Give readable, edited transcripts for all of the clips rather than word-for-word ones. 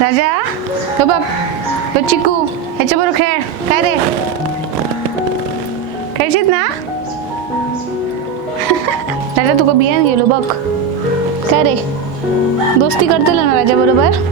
राजा हे बघ, तो चिकू ह्याच्याबरोबर खेळ. काय रे, खेळशीत ना? राजा तुका बियान गेलो बघ. काय रे, दोस्ती करतलो ना राजा बरोबर?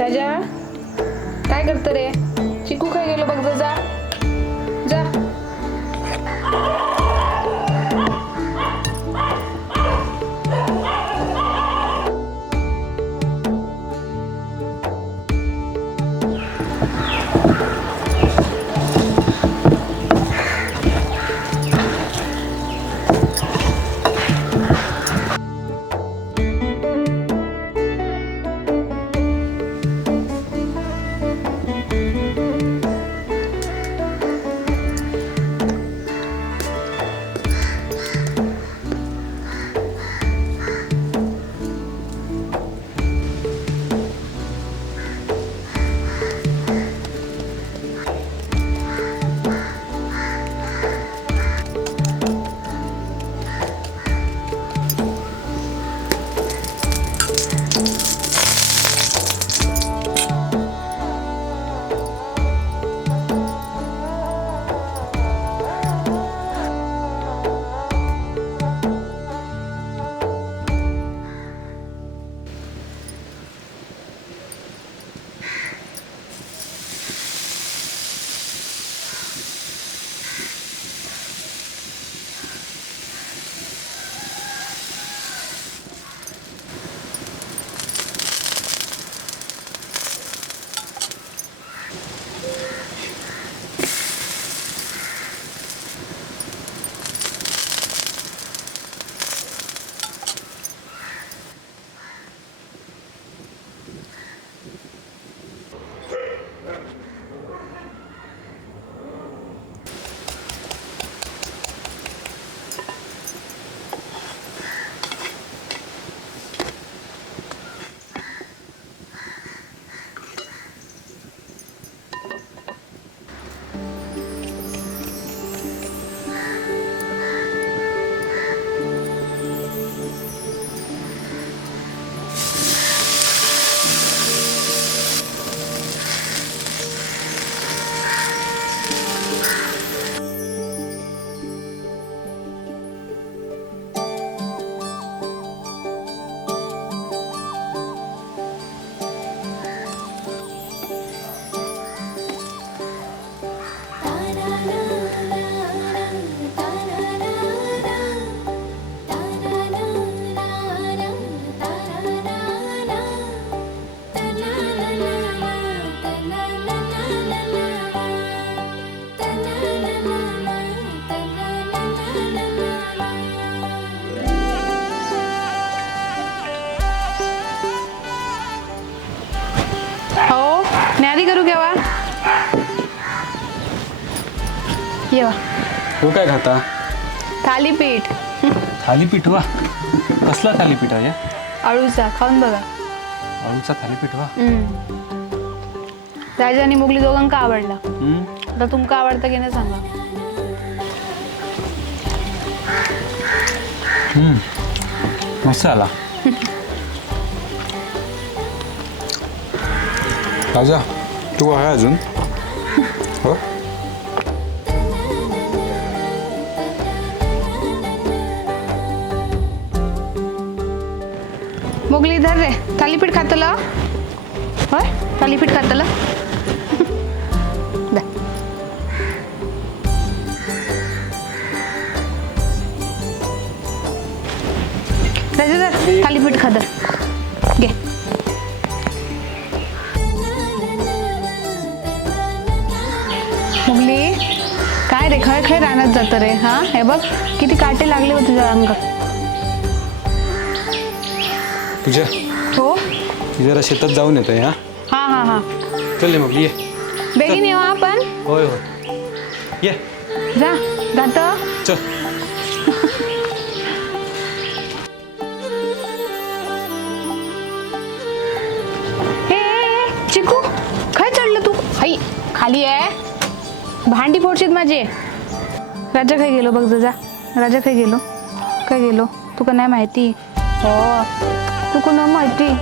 राजा काय करत रे? चिकू काय गेलो बघ. जा जा. न्यारी करू केव्हा येवा तू काय खाता? थालीपीठ. थालीपीठ वा. कसला थालीपीठ आहे? अळूचा. खाऊन बघा. अळूचा थालीपीठ वा. राजा आणि मुगली दोघांका आवडला. आता तुमका आवडतं की नाही सांगा. मस्त आला. राजा तू आहे अजून? हो. मुगली धर रे. थालीपीठ खातलं होय. थालीपीठ खातलं राजा धर थालीपीठ खा धर. घे. मुगली काय रे खळ खळ रानात जातं रे. हा हे बघ किती काटे लागले होते तुझ्या अंगात. तुझ्या हो जरा शेतात जाऊन येतोय. हा हा हा हा चल मग ये. बेगीन येऊ आपण. होय होय ये. जा जात. चल. चिकू काय चढलं तू. आई खाली आहे. भांडी फोडशीत माझे. राजा काय गेलो बघ जा. राजा काय गेलो. काय गेलो तुका नाही माहिती. हो तुका नाही माहिती.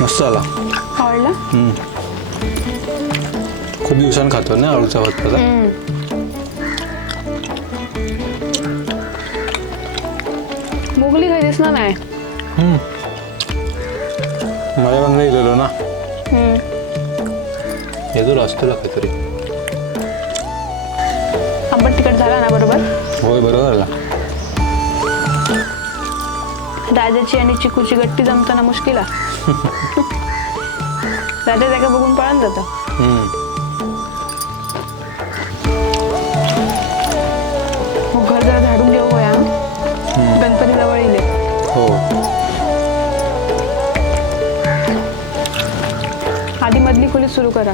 मस्त आला. आवडला? खूप दिवसांनी खातो ना आळूचा भात त्याचा. मोगली काही दिसणार नाही. माझ्या बंगला गेलेलो ना, येतो रस्त्याला काहीतरी. आंबट तिखट झाला ना बरोबर? होय, बरोबर आला. राजाची आणि चिकूची गट्टी जमताना मुश्किल आहे. राजा जागा बघून पळून जातं. मग घर जरा झाडून घेऊ या, गणपती जवळ येईल. हो, आधी मधली खोली सुरू करा.